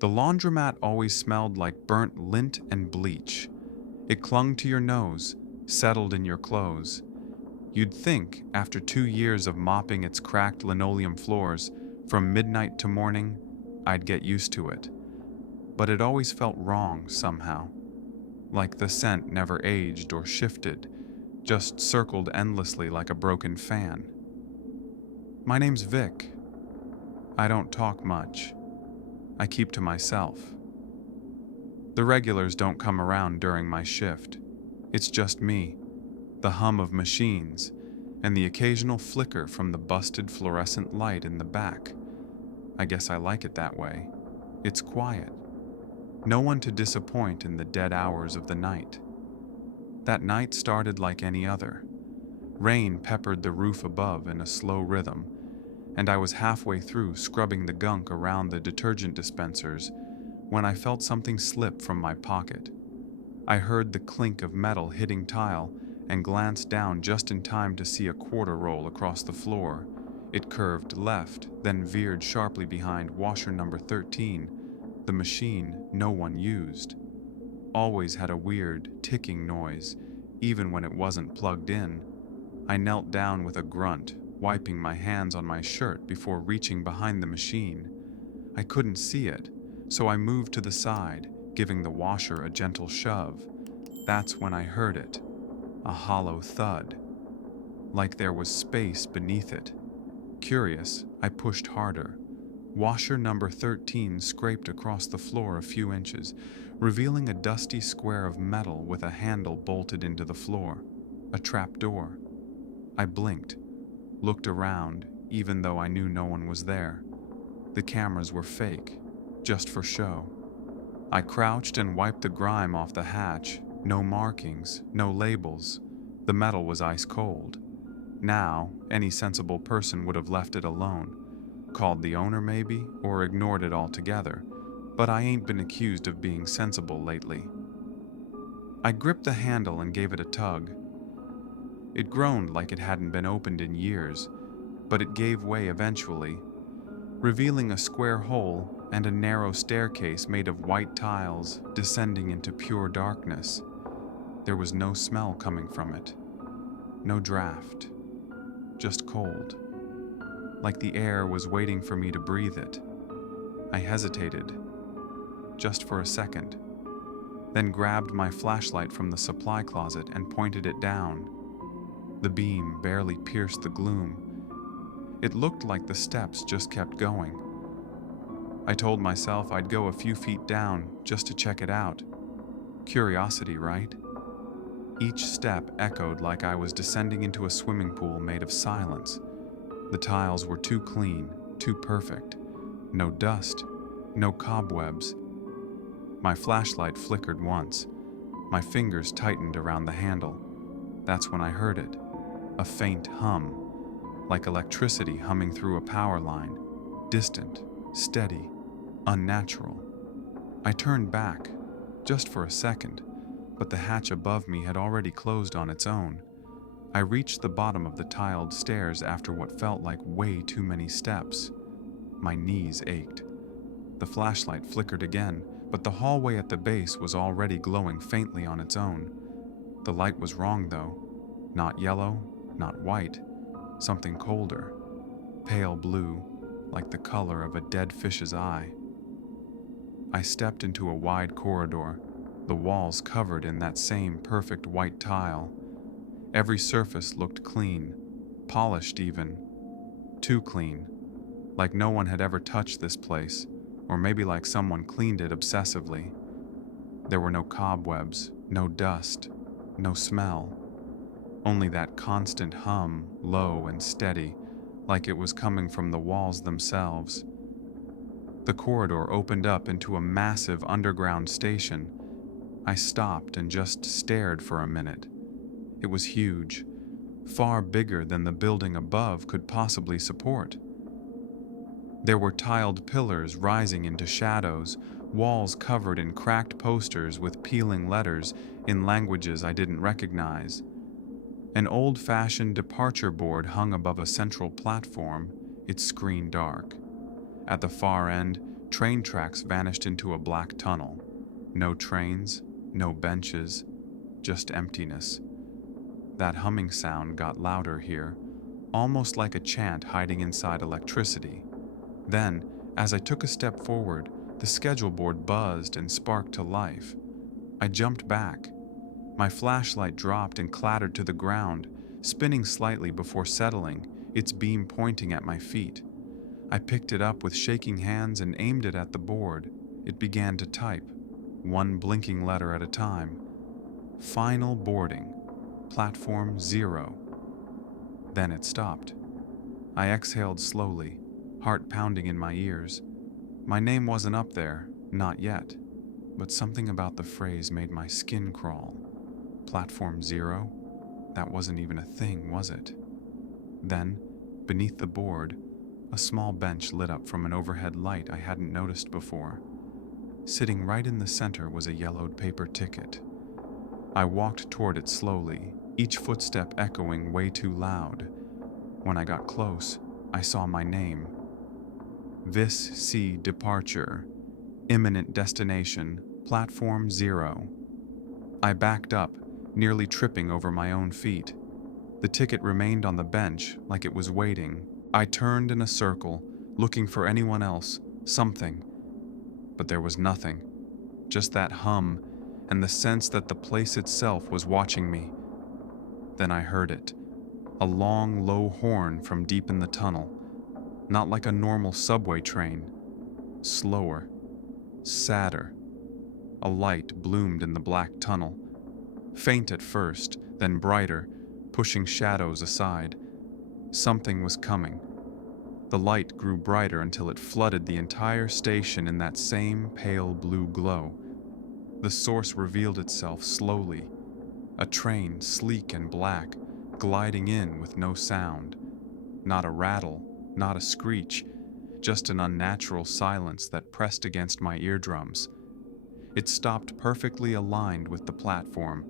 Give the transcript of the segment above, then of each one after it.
The laundromat always smelled like burnt lint and bleach. It clung to your nose, settled in your clothes. You'd think, after 2 years of mopping its cracked linoleum floors, from midnight to morning, I'd get used to it. But it always felt wrong somehow. Like the scent never aged or shifted, just circled endlessly like a broken fan. My name's Vic. I don't talk much. I keep to myself. The regulars don't come around during my shift. It's just me, the hum of machines, and the occasional flicker from the busted fluorescent light in the back. I guess I like it that way. It's quiet. No one to disappoint in the dead hours of the night. That night started like any other. Rain peppered the roof above in a slow rhythm, and I was halfway through scrubbing the gunk around the detergent dispensers when I felt something slip from my pocket. I heard the clink of metal hitting tile and glanced down just in time to see a quarter roll across the floor. It curved left, then veered sharply behind washer number 13, the machine no one used. Always had a weird, ticking noise, even when it wasn't plugged in. I knelt down with a grunt, wiping my hands on my shirt before reaching behind the machine. I couldn't see it, so I moved to the side, giving the washer a gentle shove. That's when I heard it, a hollow thud, like there was space beneath it. Curious, I pushed harder. Washer number 13 scraped across the floor a few inches, revealing a dusty square of metal with a handle bolted into the floor, a trap door. I blinked, looked around, even though I knew no one was there. The cameras were fake, just for show. I crouched and wiped the grime off the hatch. No markings, no labels. The metal was ice cold. Now, any sensible person would have left it alone. Called the owner maybe, or ignored it altogether. But I ain't been accused of being sensible lately. I gripped the handle and gave it a tug. It groaned like it hadn't been opened in years, but it gave way eventually, revealing a square hole and a narrow staircase made of white tiles descending into pure darkness. There was no smell coming from it. No draft. Just cold. Like the air was waiting for me to breathe it. I hesitated, just for a second, then grabbed my flashlight from the supply closet and pointed it down. The beam barely pierced the gloom. It looked like the steps just kept going. I told myself I'd go a few feet down just to check it out. Curiosity, right? Each step echoed like I was descending into a swimming pool made of silence. The tiles were too clean, too perfect. No dust, no cobwebs. My flashlight flickered once. My fingers tightened around the handle. That's when I heard it. A faint hum, like electricity humming through a power line. Distant, steady, unnatural. I turned back, just for a second, but the hatch above me had already closed on its own. I reached the bottom of the tiled stairs after what felt like way too many steps. My knees ached. The flashlight flickered again, but the hallway at the base was already glowing faintly on its own. The light was wrong, though. Not yellow, not white. Something colder. Pale blue, like the color of a dead fish's eye. I stepped into a wide corridor, the walls covered in that same perfect white tile. Every surface looked clean, polished even. Too clean, like no one had ever touched this place, or maybe like someone cleaned it obsessively. There were no cobwebs, no dust, no smell. Only that constant hum, low and steady, like it was coming from the walls themselves. The corridor opened up into a massive underground station. I stopped and just stared for a minute. It was huge, far bigger than the building above could possibly support. There were tiled pillars rising into shadows, walls covered in cracked posters with peeling letters in languages I didn't recognize. An old-fashioned departure board hung above a central platform, its screen dark. At the far end, Train tracks vanished into a black tunnel. No trains, no benches, just emptiness. That humming sound got louder here, almost like a chant hiding inside electricity. Then, as I took a step forward, the schedule board buzzed and sparked to life. I jumped back. My flashlight dropped and clattered to the ground, spinning slightly before settling, its beam pointing at my feet. I picked it up with shaking hands and aimed it at the board. It began to type, one blinking letter at a time. Final boarding, platform 0. Then it stopped. I exhaled slowly, heart pounding in my ears. My name wasn't up there, not yet, but something about the phrase made my skin crawl. Platform 0? That wasn't even a thing, was it? Then, beneath the board, a small bench lit up from an overhead light I hadn't noticed before. Sitting right in the center was a yellowed paper ticket. I walked toward it slowly, each footstep echoing way too loud. When I got close, I saw my name. Vis C departure. Imminent destination, platform 0. I backed up, nearly tripping over my own feet. The ticket remained on the bench, like it was waiting. I turned in a circle, looking for anyone else, something. But there was nothing. Just that hum, and the sense that the place itself was watching me. Then I heard it. A long, low horn from deep in the tunnel. Not like a normal subway train. Slower. Sadder. A light bloomed in the black tunnel. Faint at first, then brighter, pushing shadows aside. Something was coming. The light grew brighter until it flooded the entire station in that same pale blue glow. The source revealed itself slowly. A train, sleek and black, gliding in with no sound. Not a rattle, not a screech, just an unnatural silence that pressed against my eardrums. It stopped perfectly aligned with the platform,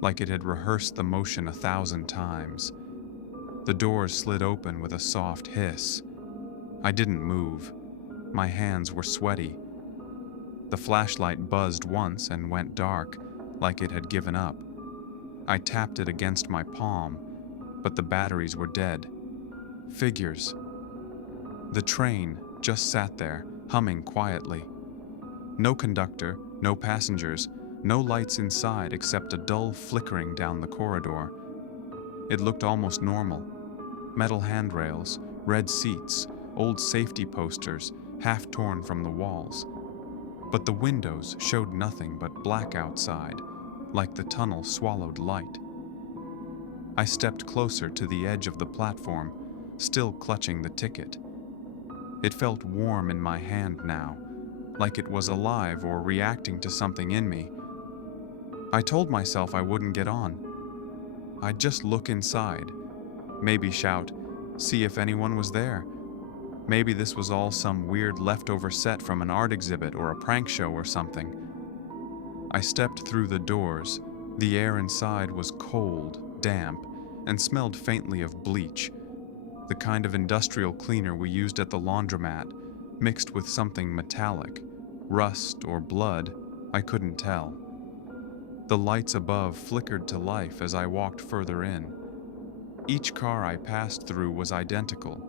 like it had rehearsed the motion 1,000 times. The doors slid open with a soft hiss. I didn't move. My hands were sweaty. The flashlight buzzed once and went dark, like it had given up. I tapped it against my palm, but the batteries were dead. Figures. The train just sat there, humming quietly. No conductor, no passengers, no lights inside except a dull flickering down the corridor. It looked almost normal. Metal handrails, red seats, old safety posters, half torn from the walls. But the windows showed nothing but black outside, like the tunnel swallowed light. I stepped closer to the edge of the platform, still clutching the ticket. It felt warm in my hand now, like it was alive or reacting to something in me. I told myself I wouldn't get on. I'd just look inside, maybe shout, see if anyone was there. Maybe this was all some weird leftover set from an art exhibit or a prank show or something. I stepped through the doors. The air inside was cold, damp, and smelled faintly of bleach, the kind of industrial cleaner we used at the laundromat, mixed with something metallic, rust or blood, I couldn't tell. The lights above flickered to life as I walked further in. Each car I passed through was identical.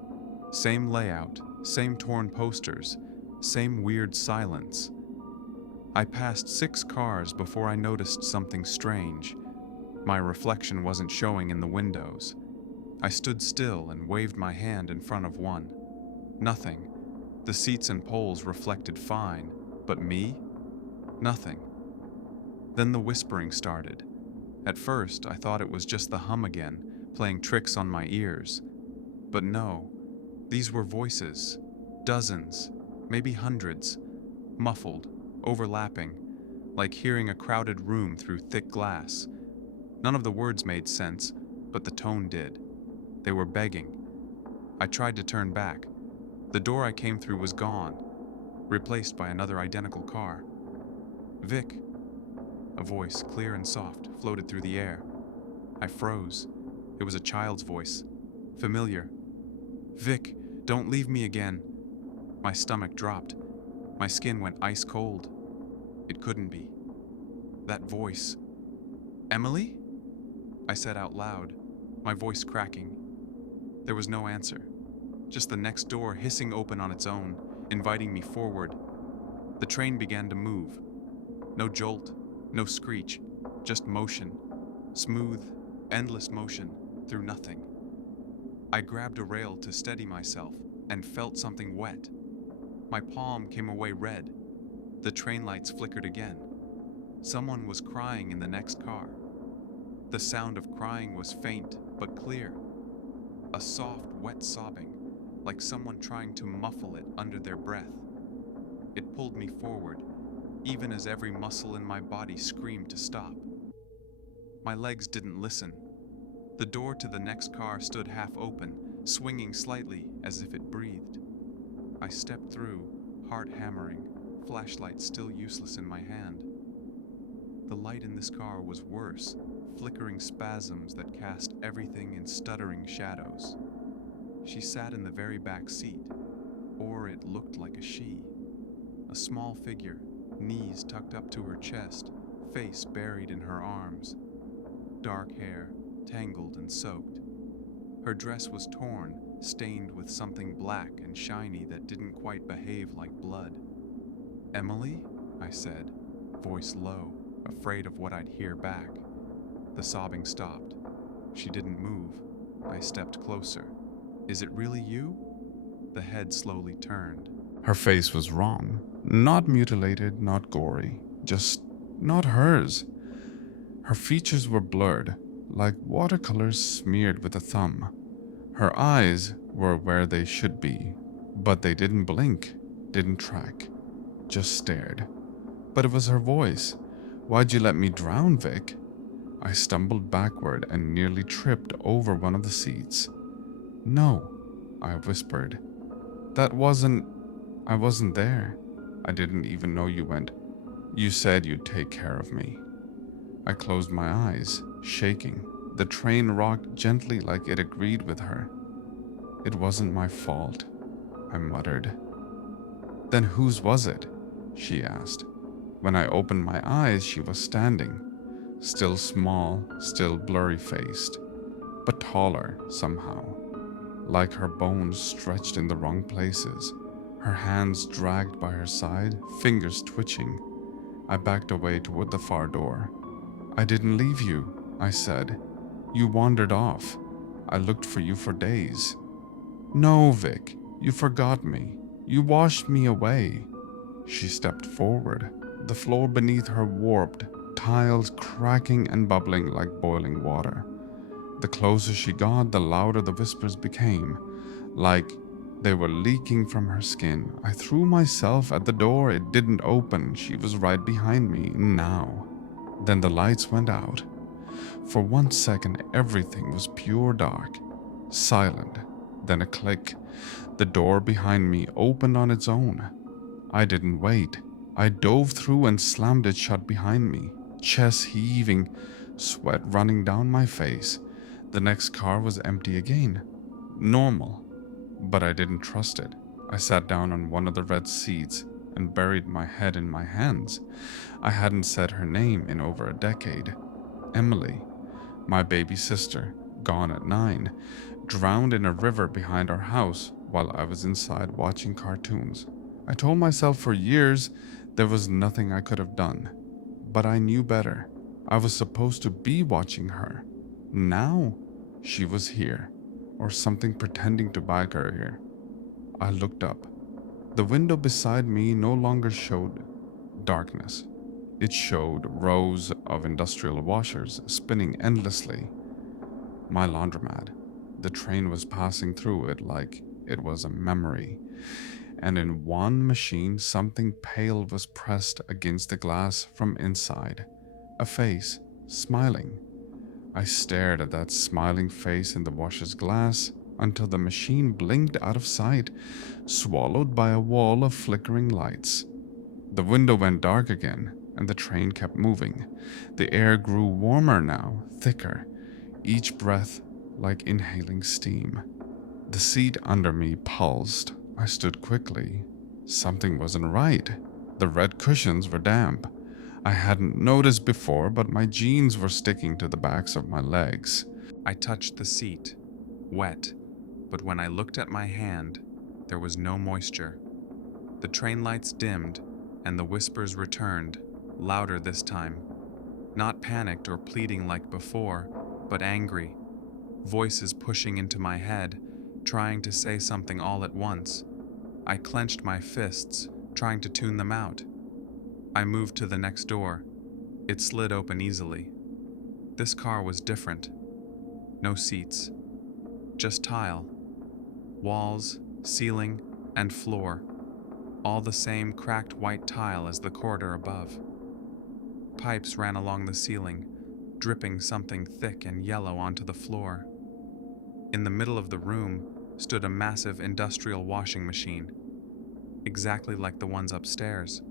Same layout, same torn posters, same weird silence. I passed 6 cars before I noticed something strange. My reflection wasn't showing in the windows. I stood still and waved my hand in front of one. Nothing. The seats and poles reflected fine, but me? Nothing. Then the whispering started. At first, I thought it was just the hum again, playing tricks on my ears. But no, these were voices. Dozens, maybe hundreds, muffled, overlapping, like hearing a crowded room through thick glass. None of the words made sense, but the tone did. They were begging. I tried to turn back. The door I came through was gone, replaced by another identical car. Vic. A voice, clear and soft, floated through the air. I froze. It was a child's voice. Familiar. Vic, don't leave me again. My stomach dropped. My skin went ice cold. It couldn't be. That voice. Emily? I said out loud, my voice cracking. There was no answer. Just the next door hissing open on its own, inviting me forward. The train began to move. No jolt, no screech, just motion. Smooth, endless motion through nothing. I grabbed a rail to steady myself and felt something wet. My palm came away red. The train lights flickered again. Someone was crying in the next car. The sound of crying was faint but clear. A soft, wet sobbing, like someone trying to muffle it under their breath. It pulled me forward, even as every muscle in my body screamed to stop. My legs didn't listen. The door to the next car stood half open, swinging slightly as if it breathed. I stepped through, heart hammering, flashlight still useless in my hand. The light in this car was worse, flickering spasms that cast everything in stuttering shadows. She sat in the very back seat, or it looked like a she. A small figure, knees tucked up to her chest, face buried in her arms. Dark hair, tangled and soaked. Her dress was torn, stained with something black and shiny that didn't quite behave like blood. Emily? I said, voice low, afraid of what I'd hear back. The sobbing stopped. She didn't move. I stepped closer. Is it really you? The head slowly turned. Her face was wrong. Not mutilated, not gory. Just not hers. Her features were blurred, like watercolors smeared with a thumb. Her eyes were where they should be, but they didn't blink, didn't track, just stared. But it was her voice. Why'd you let me drown, Vic? I stumbled backward and nearly tripped over one of the seats. No, I whispered. I wasn't there. I didn't even know you went. You said you'd take care of me. I closed my eyes, shaking. The train rocked gently like it agreed with her. It wasn't my fault, I muttered. Then whose was it? She asked. When I opened my eyes, she was standing. Still small, still blurry-faced, but taller somehow. Like her bones stretched in the wrong places. Her hands dragged by her side, fingers twitching. I backed away toward the far door. I didn't leave you, I said. You wandered off. I looked for you for days. No, Vic, you forgot me. You washed me away. She stepped forward. The floor beneath her warped, tiles cracking and bubbling like boiling water. The closer she got, the louder the whispers became, like they were leaking from her skin. I threw myself at the door. It didn't open. She was right behind me now. Then the lights went out. For 1 second, everything was pure dark, silent. Then a click. The door behind me opened on its own. I didn't wait. I dove through and slammed it shut behind me, chest heaving, sweat running down my face. The next car was empty again. Normal. But I didn't trust it. I sat down on one of the red seats and buried my head in my hands. I hadn't said her name in over a decade. Emily, my baby sister, gone at 9, drowned in a river behind our house while I was inside watching cartoons. I told myself for years there was nothing I could have done, but I knew better. I was supposed to be watching her. Now, she was here, or something pretending to bag her here. I looked up. The window beside me no longer showed darkness. It showed rows of industrial washers spinning endlessly. My laundromat. The train was passing through it like it was a memory. And in one machine, something pale was pressed against the glass from inside. A face, smiling. I stared at that smiling face in the washer's glass until the machine blinked out of sight, swallowed by a wall of flickering lights. The window went dark again, and the train kept moving. The air grew warmer now, thicker, each breath like inhaling steam. The seat under me pulsed. I stood quickly, Something wasn't right. The red cushions were damp. I hadn't noticed before, but my jeans were sticking to the backs of my legs. I touched the seat, wet, but when I looked at my hand, there was no moisture. The train lights dimmed, and the whispers returned, louder this time. Not panicked or pleading like before, but angry. Voices pushing into my head, trying to say something all at once. I clenched my fists, trying to tune them out. I moved to the next door. It slid open easily. This car was different. No seats. Just tile. Walls, ceiling, and floor. All the same cracked white tile as the corridor above. Pipes ran along the ceiling, dripping something thick and yellow onto the floor. In the middle of the room stood a massive industrial washing machine, exactly like the ones upstairs.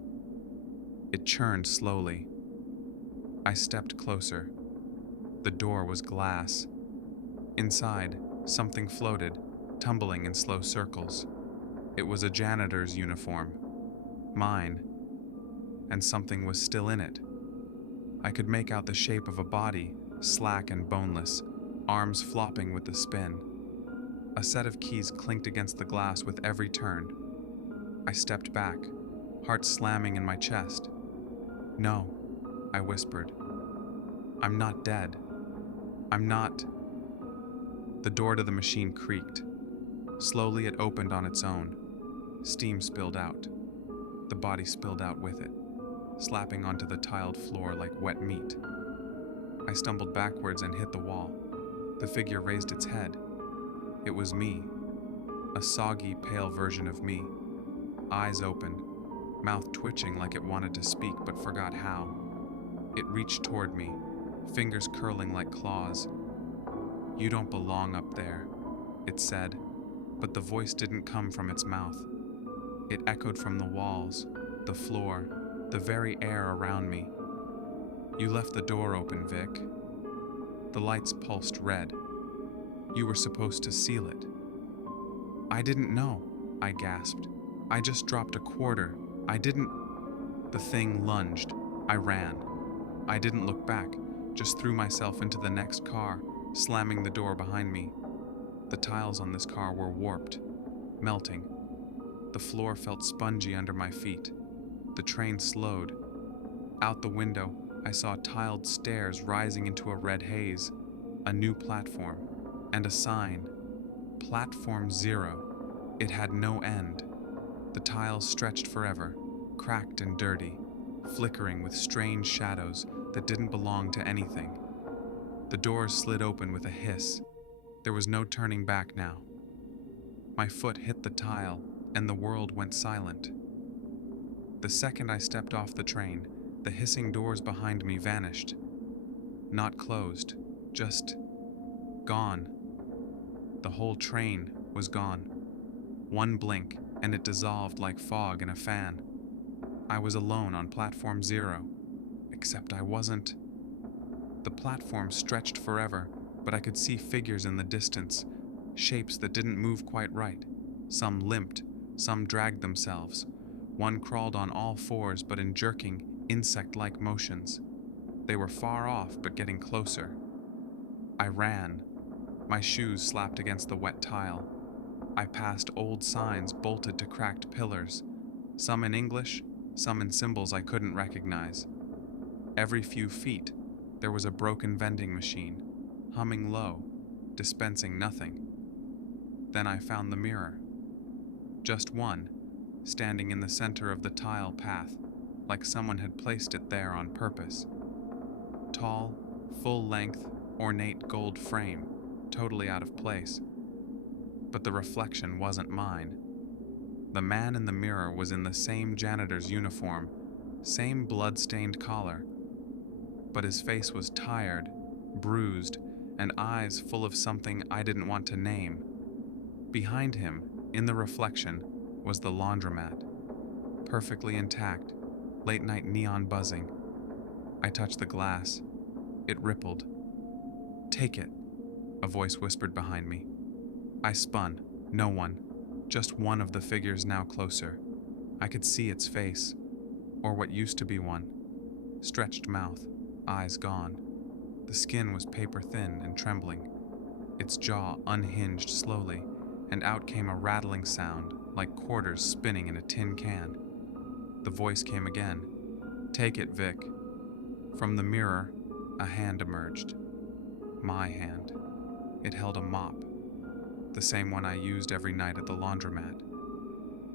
It churned slowly. I stepped closer. The door was glass. Inside, something floated, tumbling in slow circles. It was a janitor's uniform. Mine. And something was still in it. I could make out the shape of a body, slack and boneless, arms flopping with the spin. A set of keys clinked against the glass with every turn. I stepped back, heart slamming in my chest. "No," I whispered. "I'm not dead. I'm not." The door to the machine creaked. Slowly it opened on its own. Steam spilled out. The body spilled out with it, slapping onto the tiled floor like wet meat. I stumbled backwards and hit the wall. The figure raised its head. It was me. A soggy, pale version of me. Eyes open, mouth twitching like it wanted to speak but forgot how. It reached toward me, fingers curling like claws. "You don't belong up there," it said, but the voice didn't come from its mouth. It echoed from the walls, the floor, the very air around me. "You left the door open, Vic." The lights pulsed red. "You were supposed to seal it." "I didn't know," I gasped. "I just dropped a quarter. I didn't..." The thing lunged. I ran. I didn't look back, just threw myself into the next car, slamming the door behind me. The tiles on this car were warped, melting. The floor felt spongy under my feet. The train slowed. Out the window, I saw tiled stairs rising into a red haze, a new platform, and a sign. Platform 0. It had no end. The tiles stretched forever, cracked and dirty, flickering with strange shadows that didn't belong to anything. The doors slid open with a hiss. There was no turning back now. My foot hit the tile, and the world went silent. The second I stepped off the train, the hissing doors behind me vanished. Not closed, just gone. The whole train was gone. One blink, and it dissolved like fog in a fan. I was alone on platform 0, except I wasn't. The platform stretched forever, but I could see figures in the distance, shapes that didn't move quite right. Some limped, some dragged themselves. One crawled on all fours but in jerking, insect-like motions. They were far off but getting closer. I ran. My shoes slapped against the wet tile. I passed old signs bolted to cracked pillars, some in English, some in symbols I couldn't recognize. Every few feet, there was a broken vending machine, humming low, dispensing nothing. Then I found the mirror. Just one, standing in the center of the tile path, like someone had placed it there on purpose. Tall, full-length, ornate gold frame, totally out of place. But the reflection wasn't mine. The man in the mirror was in the same janitor's uniform, same blood-stained collar, but his face was tired, bruised, and eyes full of something I didn't want to name. Behind him, in the reflection, was the laundromat, perfectly intact, late-night neon buzzing. I touched the glass. It rippled. "Take it," a voice whispered behind me. I spun. No one. Just one of the figures now closer. I could see its face, or what used to be one. Stretched mouth, eyes gone. The skin was paper thin and trembling. Its jaw unhinged slowly, and out came a rattling sound like quarters spinning in a tin can. The voice came again. "Take it, Vic." From the mirror, a hand emerged. My hand. It held a mop, the same one I used every night at the laundromat.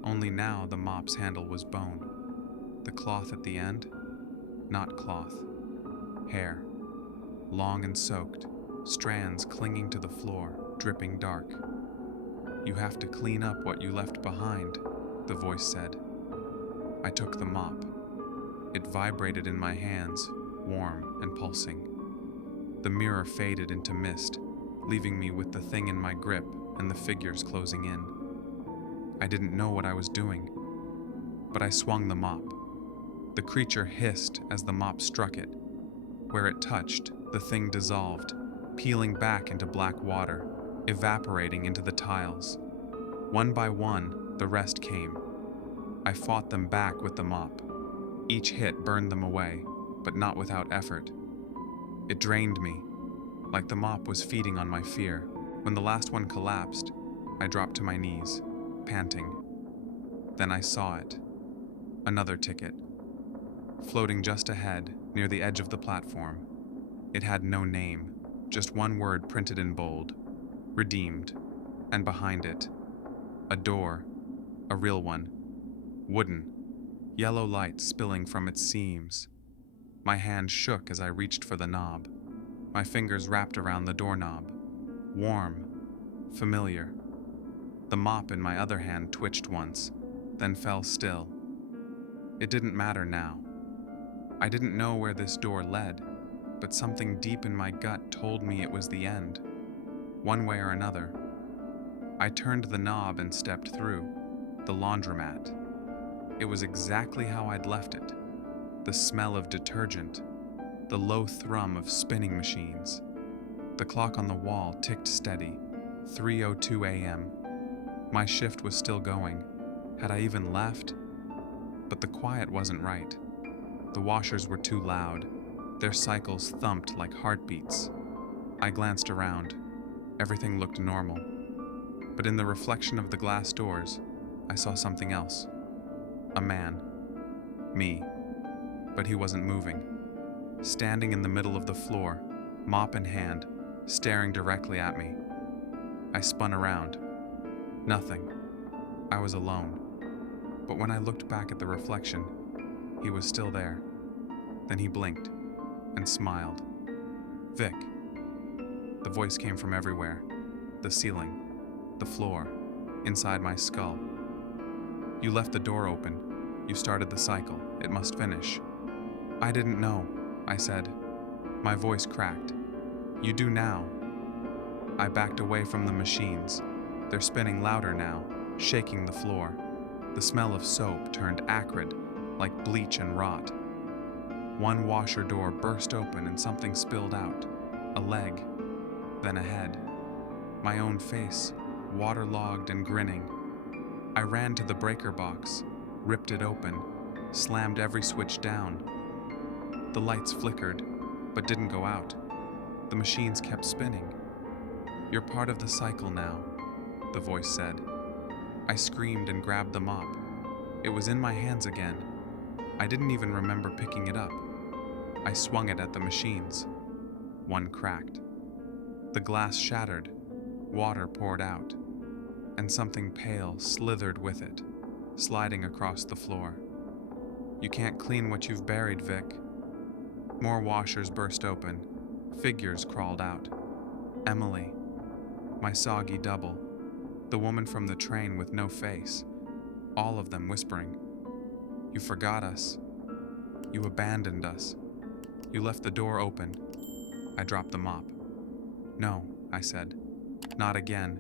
Only now the mop's handle was bone. The cloth at the end? Not cloth. Hair. Long and soaked, strands clinging to the floor, dripping dark. "You have to clean up what you left behind," the voice said. I took the mop. It vibrated in my hands, warm and pulsing. The mirror faded into mist, leaving me with the thing in my grip and the figures closing in. I didn't know what I was doing, but I swung the mop. The creature hissed as the mop struck it. Where it touched, the thing dissolved, peeling back into black water, evaporating into the tiles. One by one, the rest came. I fought them back with the mop. Each hit burned them away, but not without effort. It drained me, like the mop was feeding on my fear. When the last one collapsed, I dropped to my knees, panting. Then I saw it. Another ticket. Floating just ahead, near the edge of the platform. It had no name, just one word printed in bold. Redeemed. And behind it, a door. A real one. Wooden. Yellow light spilling from its seams. My hand shook as I reached for the knob. My fingers wrapped around the doorknob. Warm. Familiar. The mop in my other hand twitched once, then fell still. It didn't matter now. I didn't know where this door led, but something deep in my gut told me it was the end. One way or another. I turned the knob and stepped through. The laundromat. It was exactly how I'd left it. The smell of detergent. The low thrum of spinning machines. The clock on the wall ticked steady. 3:02 a.m. My shift was still going. Had I even left? But the quiet wasn't right. The washers were too loud. Their cycles thumped like heartbeats. I glanced around. Everything looked normal. But in the reflection of the glass doors, I saw something else. A man. Me. But he wasn't moving. Standing in the middle of the floor, mop in hand, staring directly at me. I spun around. Nothing. I was alone. But when I looked back at the reflection, he was still there. Then he blinked and smiled. "Vic." The voice came from everywhere. The ceiling, the floor, inside my skull. "You left the door open. You started the cycle. It must finish." "I didn't know," I said. My voice cracked. "You do now." I backed away from the machines. They're spinning louder now, shaking the floor. The smell of soap turned acrid, like bleach and rot. One washer door burst open and something spilled out. A leg, then a head. My own face, waterlogged and grinning. I ran to the breaker box, ripped it open, slammed every switch down. The lights flickered, but didn't go out. The machines kept spinning. "You're part of the cycle now," the voice said. I screamed and grabbed the mop. It was in my hands again. I didn't even remember picking it up. I swung it at the machines. One cracked. The glass shattered. Water poured out. And something pale slithered with it, sliding across the floor. "You can't clean what you've buried, Vic." More washers burst open. Figures crawled out. Emily. My soggy double. The woman from the train with no face. All of them whispering. "You forgot us. You abandoned us. You left the door open." I dropped the mop. "No," I said. "Not again."